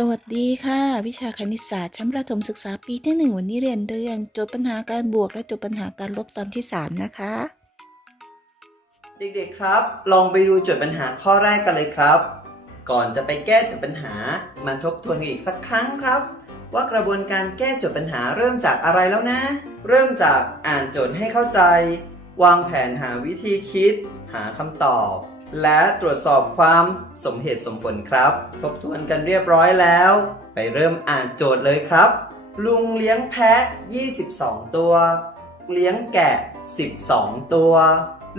สวัสดีค่ะ วิชาคณิตศาสตร์ชั้นประถมศึกษาปีที่หนึ่งวันนี้เรียนเรื่องโจทย์ปัญหาการบวกและโจทย์ปัญหาการลบตอนที่ 3 นะคะ เด็กๆครับ ลองไปดูโจทย์ปัญหาข้อแรกกันเลยครับ ก่อนจะไปแก้โจทย์ปัญหามาทบทวนกันอีกสักครั้งครับ ว่ากระบวนการแก้โจทย์ปัญหาเริ่มจากอะไรแล้วนะ เริ่มจากอ่านโจทย์ให้เข้าใจ วางแผนหาวิธีคิด หาคำตอบ และตรวจสอบความสมเหตุสมผลครับ ทบทวนกันเรียบร้อยแล้ว ไปเริ่มอ่านโจทย์เลยครับ ลุงเลี้ยงแพะ 22 ตัว เลี้ยงแกะ 12 ตัว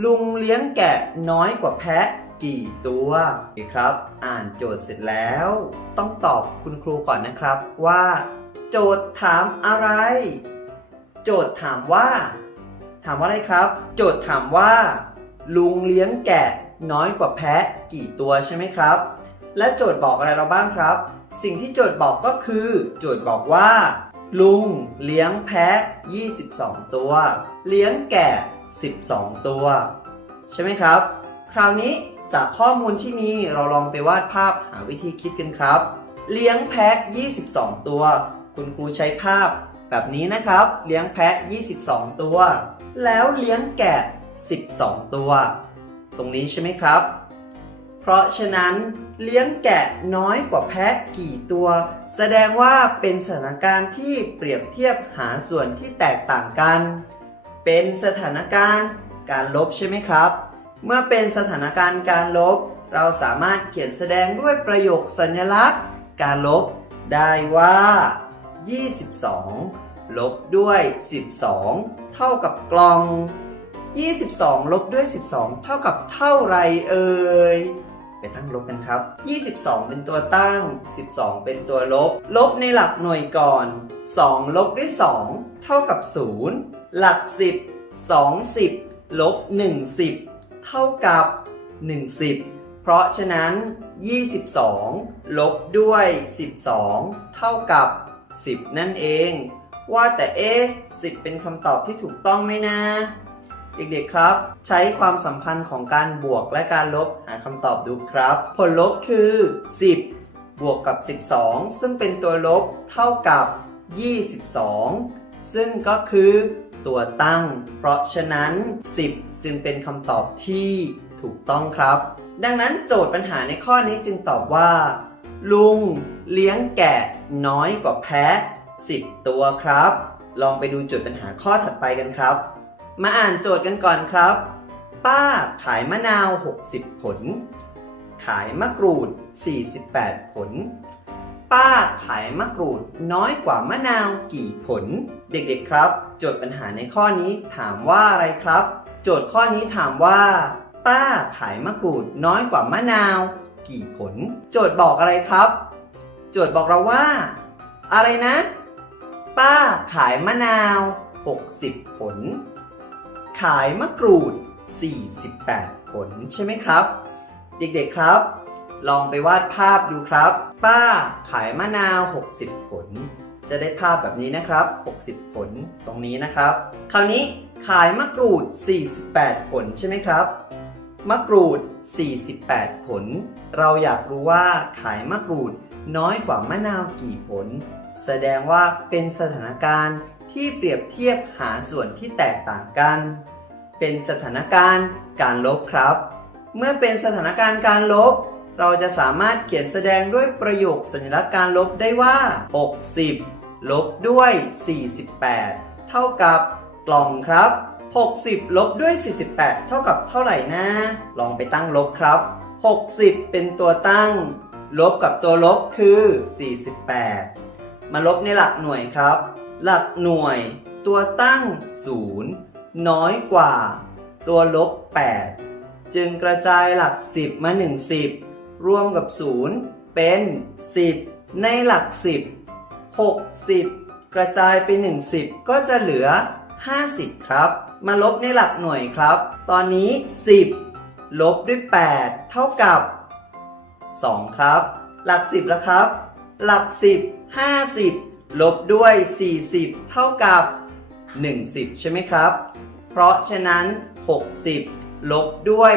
ลุงเลี้ยงแกะน้อยกว่าแพะกี่ตัวอีครับ อ่านโจทย์เสร็จแล้ว ต้องตอบคุณครูก่อนนะครับว่า โจทย์ถามอะไร โจทย์ถามว่า ถามว่าอะไรครับ โจทย์ถามว่า ลุงเลี้ยงแกะ น้อยกว่าแพะกี่ตัวใช่ไหมครับ และโจทย์บอกอะไรเราบ้างครับ สิ่งที่โจทย์บอกก็คือ โจทย์บอกว่า ลุงเลี้ยงแพะ 22 ตัว เลี้ยงแกะ 12 ตัว ใช่ไหมครับ คราวนี้จากข้อมูลที่มีเราลองไปวาดภาพหาวิธีคิดกันครับ เลี้ยงแพะ 22 ตัว คุณครูใช้ภาพ แบบนี้นะครับ เลี้ยงแพะ 22 ตัว แล้วเลี้ยงแกะ 12 ตัว ตรงนี้ใช่ไหมครับ เพราะฉะนั้นเลี้ยงแกะน้อยกว่าแพะกี่ตัว แสดงว่าเป็นสถานการณ์ที่เปรียบเทียบหาส่วนที่แตกต่างกัน เป็นสถานการณ์การลบใช่ไหมครับ เมื่อเป็นสถานการณ์การลบ เราสามารถเขียนแสดงด้วยประโยคสัญลักษณ์ การลบได้ว่า 22 ลบด้วย 12 เท่ากับกล่อง 22 ลบด้วย 12 เท่ากับเท่าไรเอ่ยไปตั้งลบกันครับ 22 เป็นตัวตั้ง 12 เป็นตัวลบ ลบในหลักหน่วยก่อน 2 ลบด้วย 2 เท่ากับ 0 หลัก 10 2 10 ลบ 1 10 เท่ากับ 1 10 เพราะฉะนั้น 22 ลบด้วย 12 เท่ากับ 10 นั่นเอง ว่าแต่เอ๊ะ10 เป็นคำตอบที่ถูกต้องไหมนะ เด็กๆครับ ใช้ความสัมพันธ์ของการบวกและการลบหาคำตอบดูครับ ผลลบคือ 10 บวกกับ 12 ซึ่งเป็นตัวลบเท่ากับ 22 ซึ่งก็คือตัวตั้ง เพราะฉะนั้น 10 จึงเป็นคำตอบที่ถูกต้องครับ ดังนั้นโจทย์ปัญหาในข้อนี้จึงตอบว่า ลุงเลี้ยงแกะน้อยกว่าแพะ 10 ตัวครับ ลองไปดูโจทย์ปัญหาข้อถัดไปกันครับ มาอ่านโจทย์กันก่อนครับ ป้าขายมะนาว 60 ผล ขายมะกรูด 48 ผล ป้าขายมะกรูดน้อยกว่ามะนาวกี่ผล เด็กๆครับ โจทย์ปัญหาในข้อนี้ถามว่าอะไรครับ โจทย์ข้อนี้ถามว่า ป้าขายมะกรูดน้อยกว่ามะนาว กี่ผล โจทย์บอกอะไรครับ โจทย์บอกเราว่า อะไรนะ ป้าขายมะนาว 60 ผล ขายมะกรูด 48 ผลใช่ไหมครับ เด็กๆครับ ลองไปวาดภาพดูครับ ป้าขายมะนาว 60 ผล จะได้ภาพแบบนี้นะครับ 60 ผลตรงนี้นะครับ คราวนี้ขายมะกรูด 48 ผลใช่ไหมครับมะกรูด 48 ผล เราอยากรู้ว่าขายมะกรูดน้อยกว่ามะนาวกี่ผล แสดงว่าเป็นสถานการณ์ที่เปรียบเทียบหาส่วนที่แตกต่างกัน เป็นสถานการณ์การลบครับ เมื่อเป็นสถานการณ์การลบ เราจะสามารถเขียนแสดงด้วยประโยคสัญลักษณ์การลบได้ว่า 60 ลบด้วย 48 เท่ากับกล่องครับ 60 ลบด้วย 48 เท่ากับเท่าไหร่นะ ลองไปตั้งลบครับ 60 เป็นตัวตั้ง ลบกับตัวลบคือ 48 มาลบในหลักหน่วยครับ หลักหน่วย ตัวตั้ง 0 น้อยกว่า ตัวลบ 8 จึงกระจายหลัก 10 มา 1 10 รวมกับ 0 เป็น 10 ในหลัก 10 60 กระจายไป 1 10 ก็จะเหลือ 50 ครับ มาลบในหลักหน่วยครับ ตอนนี้ 10 ลบด้วย 8 เท่ากับ 2 ครับ หลัก 10แล้วครับ หลัก 10 50 ลบด้วย 40 เท่ากับ 10 ใช่ไหมครับ เพราะฉะนั้น 60 ลบด้วย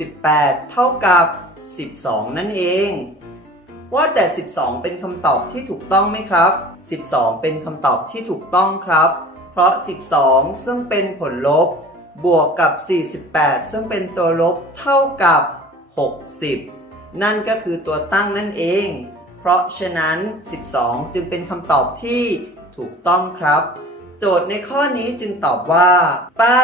48 เท่ากับ 12 นั่นเอง ว่าแต่ 12 เป็นคำตอบที่ถูกต้องไหมครับ 12 เป็นคำตอบที่ถูกต้องครับ เพราะ 12 ซึ่งเป็นผลลบบวกกับ 48 ซึ่งเป็นตัวลบเท่ากับ 60 นั่นก็คือตัวตั้งนั่นเอง เพราะฉะนั้น 12 จึงเป็นคำตอบที่ถูกต้องครับ โจทย์ในข้อนี้จึงตอบว่า ป้า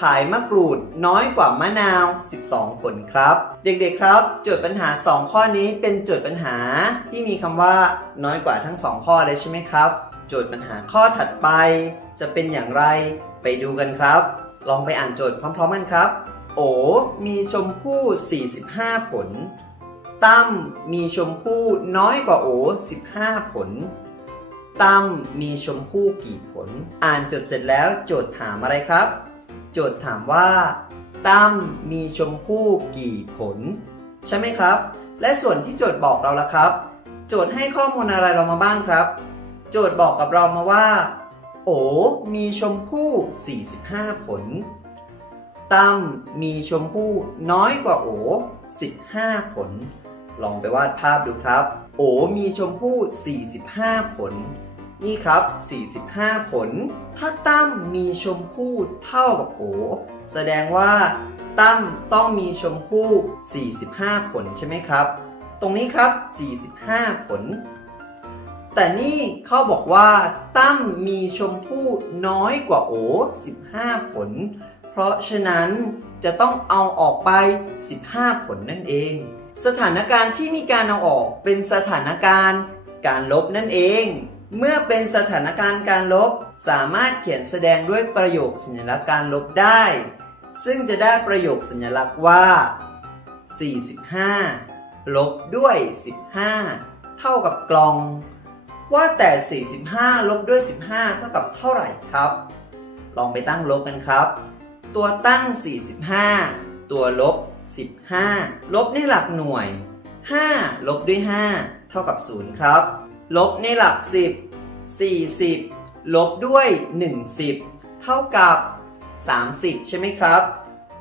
ขายมะกรูดน้อยกว่ามะนาว 12 ผลครับ เด็กๆครับ โจทย์ปัญหา 2 ข้อนี้เป็นโจทย์ปัญหาที่มีคำว่าน้อยกว่าทั้ง 2 ข้อเลยใช่ไหมครับ โจทย์ปัญหาข้อถัดไป จะเป็นอย่างไรไปดูกันครับ ลองไปอ่านโจทย์พร้อมๆกันครับ โอมีชมพู่ 45 ผล ตั้มมีชมพู่น้อยกว่าโอ 15 ผล ตั้มมีชมพู่กี่ผล อ่านจดเสร็จแล้วโจทย์ถามอะไรครับ โจทย์ถามว่า ตั้มมีชมพู่กี่ผล ใช่ไหมครับ และส่วนที่โจทย์บอกเราละครับ โจทย์ให้ข้อมูลอะไรเรามาบ้างครับ โจทย์บอกกับเรามาว่า โอ มีชมพู่ 45 ผล ตั้มมีชมพู่น้อยกว่าโอ 15 ผล ลองไปวาดภาพดูครับ โอมีชมพู่ 45 ผล นี่ครับ 45 ผล ถ้าตั้มมีชมพู่เท่ากับโอ แสดงว่า ตั้มต้องมีชมพู่ 45 ผลใช่ไหมครับ ตรงนี้ครับ 45 ผล แต่นี่เขาบอกว่า ตั้มมีชมพู่น้อยกว่าโอ 15 ผล เพราะฉะนั้นจะต้องเอาออกไป 15 ผลนั่นเอง สถานการณ์ที่มีการเอาออกเป็นสถานการณ์ การลบนั่นเอง เมื่อเป็นสถานการณ์การลบ สามารถเขียนแสดงด้วยประโยคสัญลักษณ์การลบได้ ซึ่งจะได้ประโยคสัญลักษณ์ว่า 45 ลบด้วย 15 เท่ากับกลอง ว่าแต่ 45 ลบด้วย 15 เท่ากับเท่าไหร่ครับ ลองไปตั้งลบกันครับ ตัวตั้ง 45 ตัวลบ 15 ลบในหลักหน่วย 5 ลบด้วย 5 เท่ากับ 0 ครับ ลบในหลัก 10 40 ลบด้วย 10 เท่ากับ 30 ใช่ไหมครับ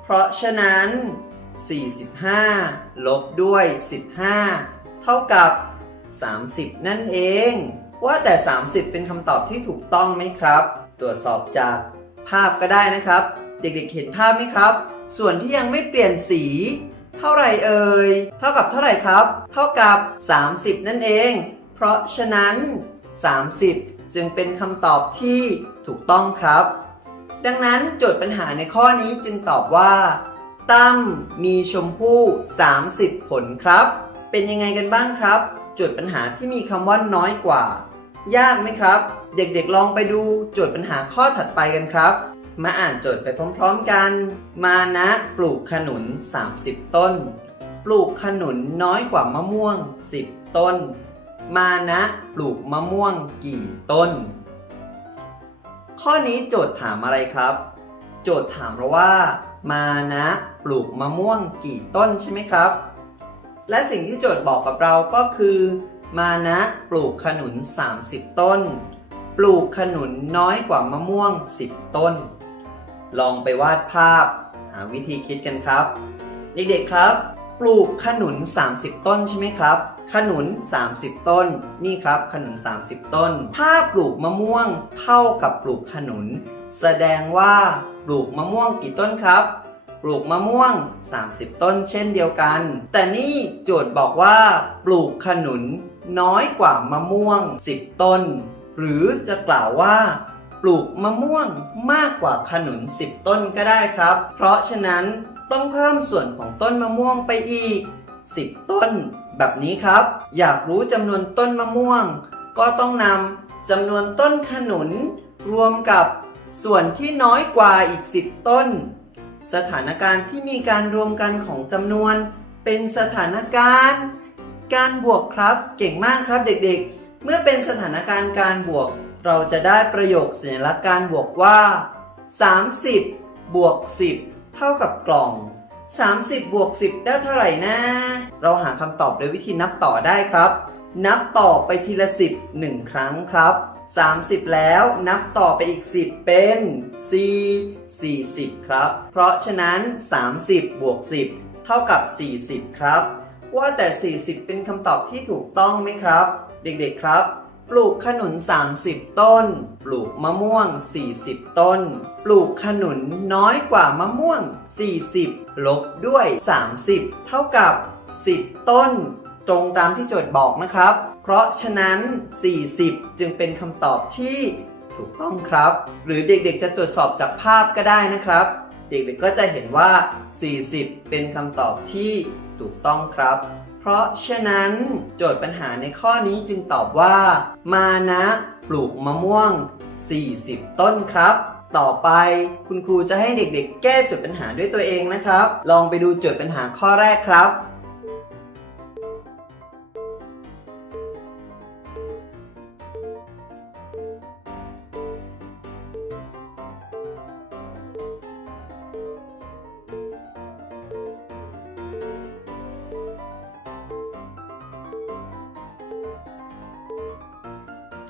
เพราะฉะนั้น 45 ลบด้วย 15 เท่ากับ 30 นั่นเอง ว่าแต่ 30 เป็นคำตอบที่ถูกต้องไหมครับ ตรวจสอบจากภาพก็ได้นะครับ เด็กๆเห็นภาพไหมครับ ส่วนที่ยังไม่เปลี่ยนสี เท่าไหร่เอ่ย เท่ากับเท่าไหร่ครับ เท่ากับ 30 นั่นเอง เพราะฉะนั้น 30 จึงเป็นคำตอบที่ถูกต้องครับ ดังนั้นโจทย์ปัญหาในข้อนี้จึงตอบว่าตั้มมีชมพู่ 30 ผลครับ เป็นยังไงกันบ้างครับโจทย์ปัญหาที่มีคำว่าน้อยกว่า ยากไหมครับ เด็กๆลองไปดูโจทย์ปัญหาข้อถัดไปกันครับ มาอ่านโจทย์ไปพร้อมๆกัน มานะปลูกขนุน 30 ต้น ปลูกขนุนน้อยกว่ามะม่วง 10 ต้น มานะปลูกมะม่วงกี่ต้น ข้อนี้โจทย์ถามอะไรครับ โจทย์ถามเราว่า มานะปลูกมะม่วงกี่ต้นใช่ไหมครับ และสิ่งที่โจทย์บอกกับเราก็คือ มานะปลูกขนุน 30 ต้น ปลูกขนุนน้อยกว่ามะม่วง 10 ต้น ลองไปวาดภาพ หาวิธีคิดกันครับ เด็กๆครับ ปลูกขนุน 30 ต้นใช่ไหมครับ ขนุน 30 ต้น นี่ครับขนุน 30 ต้น ถ้าปลูกมะม่วงเท่ากับปลูกขนุน แสดงว่าปลูกมะม่วงกี่ต้นครับปลูกมะม่วง 30 ต้นเช่นเดียวกัน แต่นี่โจทย์บอกว่า ปลูกขนุนน้อยกว่ามะม่วง 10 ต้น หรือจะกล่าวว่า ปลูกมะม่วงมากกว่าขนุน 10 ต้นก็ได้ครับ เพราะฉะนั้นต้องเพิ่มส่วนของต้นมะม่วงไปอีก 10 ต้น แบบนี้ครับ อยากรู้จำนวนต้นมะม่วง ก็ต้องนำจำนวนต้นขนุน รวมกับส่วนที่น้อยกว่าอีก 10 ต้น สถานการณ์ที่มีการรวมกันของจำนวน เป็นสถานการณ์ การบวกครับ เก่งมากครับเด็กๆ เมื่อเป็นสถานการณ์การบวก เราจะได้ประโยคสัญลักษณ์การบวกว่า 30 บวก 10 เท่ากับกล่อง 30 บวก 10 ได้เท่าไหร่นะ เราหาคำตอบโดยวิธีนับต่อได้ครับ นับต่อไปทีละ 10 1 ครั้งครับ 30 แล้วนับต่อไปอีก 10 เป็น4 40 ครับ เพราะฉะนั้น 30 บวก 10 เท่ากับ 40 ครับ ว่าแต่ 40 เป็นคำตอบที่ถูกต้องไหมครับ เด็กๆครับ ปลูกขนุน 30 ต้น ปลูกมะม่วง 40 ต้น ปลูกขนุนน้อยกว่ามะม่วง 40 ลบด้วย 30 เท่ากับ 10 ต้น ตรงตามที่โจทย์บอกนะครับ เพราะฉะนั้น 40 จึงเป็นคำตอบที่ถูกต้องครับ หรือเด็กๆจะตรวจสอบจากภาพก็ได้นะครับ เด็กๆก็จะเห็นว่า 40 เป็นคำตอบที่ถูกต้องครับ เพราะฉะนั้นโจทย์ปัญหาในข้อนี้จึงตอบว่า มานะปลูกมะม่วง 40 ต้นครับ ต่อไปคุณครูจะให้เด็กๆ แก้โจทย์ปัญหาด้วยตัวเองนะครับ ลองไปดูโจทย์ปัญหาข้อแรกครับ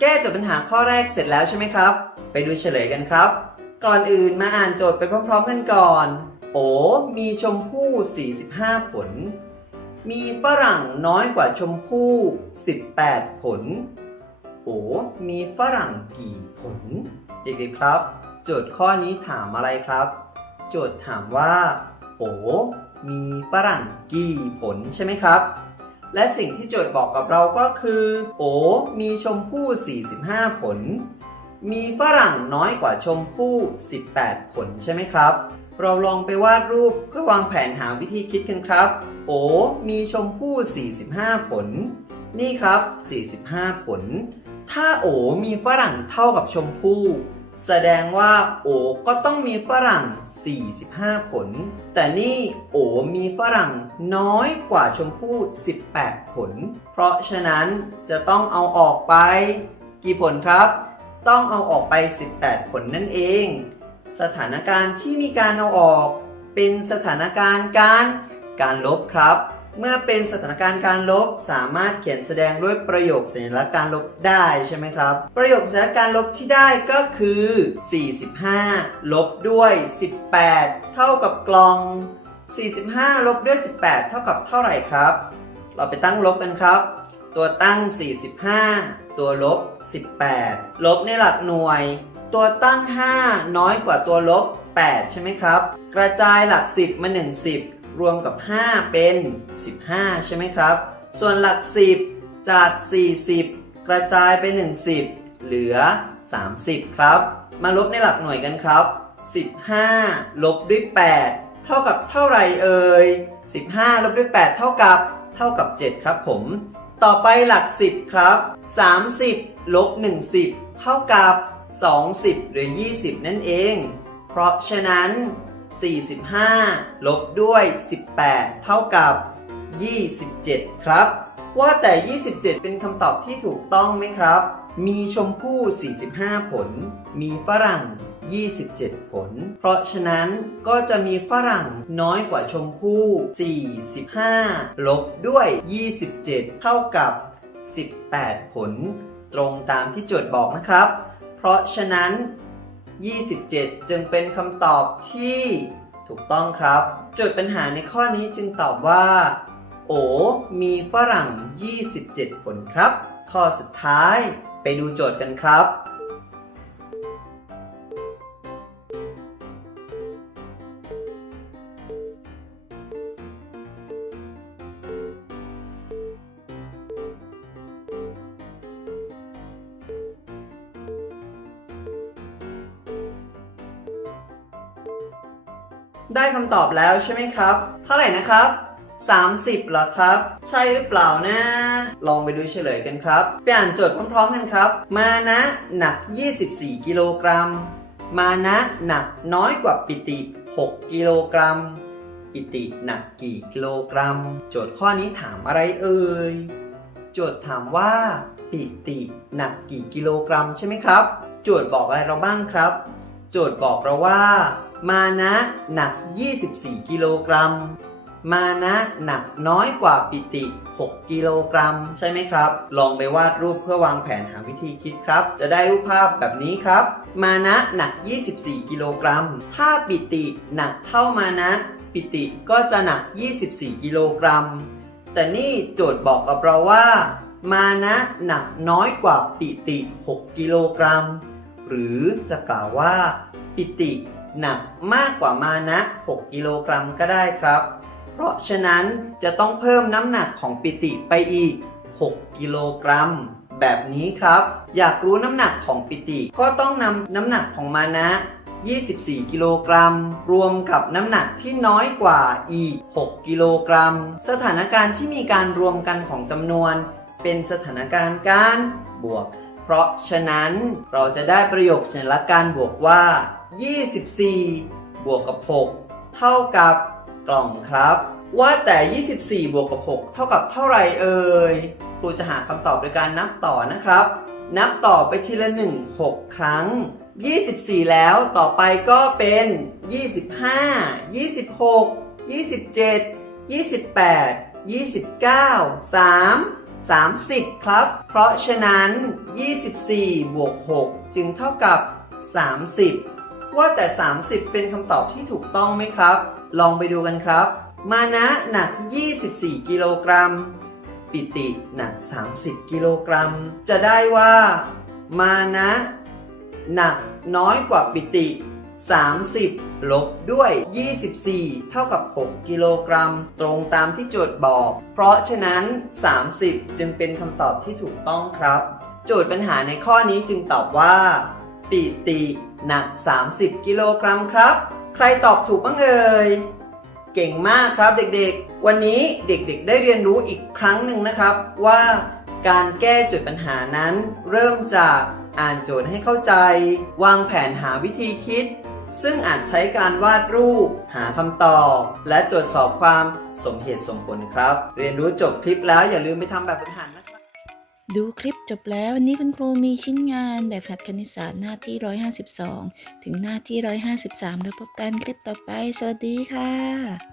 แก้โจทย์ปัญหาข้อแรกเสร็จแล้วใช่ไหมครับ ไปดูเฉลยกันครับ ก่อนอื่นมาอ่านโจทย์ไปพร้อมๆกันก่อน โอมีชมพู่ 45 ผล มีฝรั่งน้อยกว่าชมพู่ 18 ผล โอมีฝรั่งกี่ผล เด็กๆครับ โจทย์ข้อนี้ถามอะไรครับ โจทย์ถามว่า โอมีฝรั่งกี่ผลใช่ไหมครับ และสิ่งที่โจทย์บอกกับเราก็คือ โอมีชมพู่ 45 ผล มีฝรั่งน้อยกว่าชมพู่ 18 ผลใช่ไหมครับ เราลองไปวาดรูปเพื่อวางแผนหาวิธีคิดกันครับ โอมีชมพู่ 45 ผล นี่ครับ 45 ผล ถ้าโอมีฝรั่งเท่ากับชมพู่ แสดงว่าโอก็ต้องมีฝรั่ง 45 ผล แต่นี่โอมีฝรั่งน้อยกว่าชมพู่ 18 ผล เพราะฉะนั้นจะต้องเอาออกไป กี่ผลครับ ต้องเอาออกไป 18 ผลนั่นเอง สถานการณ์ที่มีการเอาออก เป็นสถานการณ์การการลบครับ เมื่อเป็นสถานการณ์การลบสามารถเขียนแสดงด้วยประโยคสัญลักษณ์การลบได้ใช่ไหมครับ ประโยคสัญลักษณ์การลบที่ได้ก็คือ 45 ลบด้วย 18 เท่ากับกลอง 45 ลบด้วย 18 เท่ากับเท่าไหร่ครับ เราไปตั้งลบกันครับ ตัวตั้ง 45 ตัวลบ 18 ลบในหลักหน่วย ตัวตั้ง 5 น้อยกว่าตัวลบ 8 ใช่ไหมครับ กระจายหลัก 10 มา 1 10 รวมกับ 5 เป็น 15 ใช่ไหมครับ ส่วนหลัก 10 จาก 40 กระจายไป 10 เหลือ 30 ครับ มาลบในหลักหน่วยกันครับ 15 ลบด้วย 8 เท่ากับเท่าไหร่เอ่ย 15 ลบด้วย 8 เท่ากับ เท่ากับ 7 ครับผม ต่อไปหลัก 10 ครับ 30 ลบ 10 เท่ากับ 20 หรือ 20 นั่นเอง เพราะฉะนั้น 45 ลบด้วย 18 เท่ากับ 27 ครับ ว่าแต่ 27 เป็นคำตอบที่ถูกต้องไหมครับ มีชมพู่ 45 ผล มีฝรั่ง 27 ผล เพราะฉะนั้นก็จะมีฝรั่งน้อยกว่าชมพู่ 45 ลบด้วย 27 เท่ากับ 18 ผล ตรงตามที่โจทย์บอกนะครับ เพราะฉะนั้น 27 จึงเป็นคำตอบที่ถูกต้องครับจุดปัญหาในข้อนี้จึงตอบว่า โอ มีฝรั่ง 27ผลครับ ข้อสุดท้ายไปดูโจทย์กันครับ ได้คำตอบแล้วใช่ไหมครับ เท่าไหร่นะครับ 30เหรอครับ ใช่หรือเปล่านะ ลองไปดูเฉลยกันครับไปอ่านโจทย์พร้อมๆกันครับ มานะหนัก 24 กิโลกรัม มานะหนักน้อยกว่าปิติ 6 กิโลกรัม ปิติหนักกี่กิโลกรัม โจทย์ข้อนี้ถามอะไรเอ่ย โจทย์ถามว่า ปิติหนักกี่กิโลกรัมใช่ไหมครับ โจทย์บอกอะไรเราบ้างครับ โจทย์บอกเราว่า มานะหนัก 24 กิโลกรัม มานะหนักน้อยกว่าปิติ 6 กิโลกรัม ใช่ไหมครับ ลองไปวาดรูปเพื่อวางแผนหาวิธีคิดครับ จะได้รูปภาพแบบนี้ครับ มานะหนัก 24 กิโลกรัม ถ้าปิติหนักเท่ามานะ ปิติก็จะหนัก 24 กิโลกรัม แต่นี่โจทย์บอกกับเราว่า มานะหนักน้อยกว่าปิติ 6 กิโลกรัม หรือจะกล่าวว่า ปิติ หนักมากกว่ามานะ 6 กิโลกรัมก็ได้ครับ เพราะฉะนั้นจะต้องเพิ่มน้ำหนักของปิติไปอีก 6 กิโลกรัม แบบนี้ครับ อยากรู้น้ำหนักของปิติ ก็ต้องนำน้ำหนักของมานะ 24 กิโลกรัม รวมกับน้ำหนักที่น้อยกว่าอีก 6 กิโลกรัม สถานการณ์ที่มีการรวมกันของจำนวน เป็นสถานการณ์การบวก เพราะฉะนั้นเราจะได้ประโยคสัญลักษณ์การบวกว่า 24 บวกกับ 6 เท่ากับกล่องครับ ว่าแต่ 24 บวกกับ 6 เท่ากับเท่าไหร่เอ่ย ครูจะหาคำตอบโดยการนับต่อนะครับ นับต่อไปทีละ 1 6 ครั้ง 24 แล้วต่อไปก็เป็น 25 26 27 28 29 3 30 ครับ เพราะฉะนั้น 24 บวก 6 จึงเท่ากับ 30 ว่าแต่ 30 เป็นคำตอบที่ถูกต้องไหมครับ ลองไปดูกันครับ มานะหนัก 24 กิโลกรัม ปิติหนัก 30 กิโลกรัม จะได้ว่า มานะ หนักน้อยกว่าปิติ 30 ลบด้วย 24 เท่ากับ 6 กิโลกรัม ตรงตามที่โจทย์บอก เพราะฉะนั้น 30 จึงเป็นคำตอบที่ถูกต้องครับ โจทย์ปัญหาในข้อนี้จึงตอบว่า ปิติหนัก 30 กิโลกรัมครับ ใครตอบถูกบ้างเอ่ยเก่งมากครับเด็กๆ วันนี้เด็กๆ ได้เรียนรู้อีกครั้งหนึ่งนะครับว่าการแก้โจทย์ปัญหานั้น เริ่มจากอ่านโจทย์ให้เข้าใจ วางแผนหาวิธีคิด ซึ่งอาจใช้การวาดรูป หาคำตอบ และตรวจสอบความสมเหตุสมผลครับ เรียนรู้จบคลิปแล้วอย่าลืมไปทำแบบฝึกหัดนะครับ ดูคลิปจบแล้ววันนี้คุณครูมีชิ้นงานแบบหัดคณิตศาสตร์หน้าที่ 152 ถึงหน้าที่ 153 แล้วพบกันคลิปต่อไป สวัสดีค่ะ